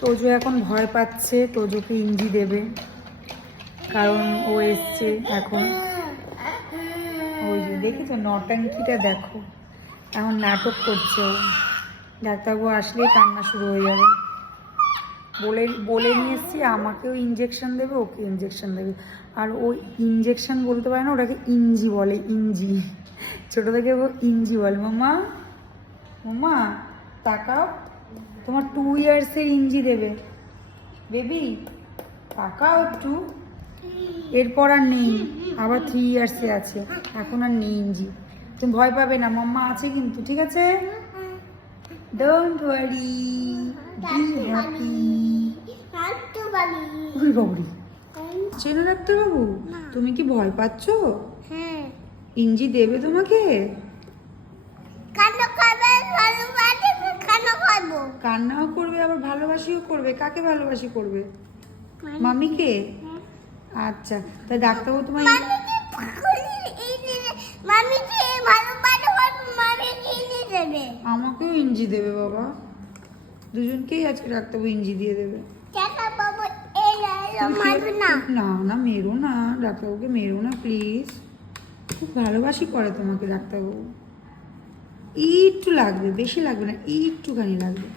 তোজো এখন ভয় পাচ্ছে, তোজোকে ইঞ্জি দেবে, কারণ ও এসছে এখন। ওই যে দেখেছো নটাঙ্কিটা দেখো, এখন নাটক করছে ও। ডাক্তারবাবু আসলেই কান্না শুরু হয়ে যাবে। বলে বলে নিয়ে এসছি আমাকেও ইঞ্জেকশন দেবে, ওকে ইঞ্জেকশন দেবে। আর ও ইঞ্জেকশন বলতে পারে না, ওটাকে ইঞ্জি বলে, ইঞ্জি। ছোটো থেকে ও ইঞ্জি বলে। মাম্মা, মাম্মা তাকাও, তোমার 2 ইয়ার্সের ইঞ্জি দেবে বেবি, তাকাও একটু। এরপর আর নেই, আবার 3 ইয়ার্সে আছে, এখন আর নেই ইঞ্জি। তুমি ভয় পাবে না, মাম্মা আছে কিন্তু, ঠিক আছে? Don't worry, be happy. চেনো ডাক্তারবাবু, তুমি কি ভয় পাচ্ছ? হ্যাঁ। ইঞ্জি দেবে তোমাকে? কান্নাও করবে আবার ভালোবাসিও করবে। কাকে ভালোবাসি করবে? মামিকে? আচ্ছা, তাই ডাক্তারবাবু তোমার আমাকেও ইঞ্জি দেবে বাবা, দুজনকেই আজকে ডাক্তারবাবু ইঞ্জি দিয়ে দেবে। না না, মেরো না, ডাক্তারবাবুকে মেরো না প্লিজ, খুব ভালোবাসি করে তোমাকে ডাক্তারবাবু। একটু লাগবে, বেশি লাগবে না, একটুখানি লাগবে।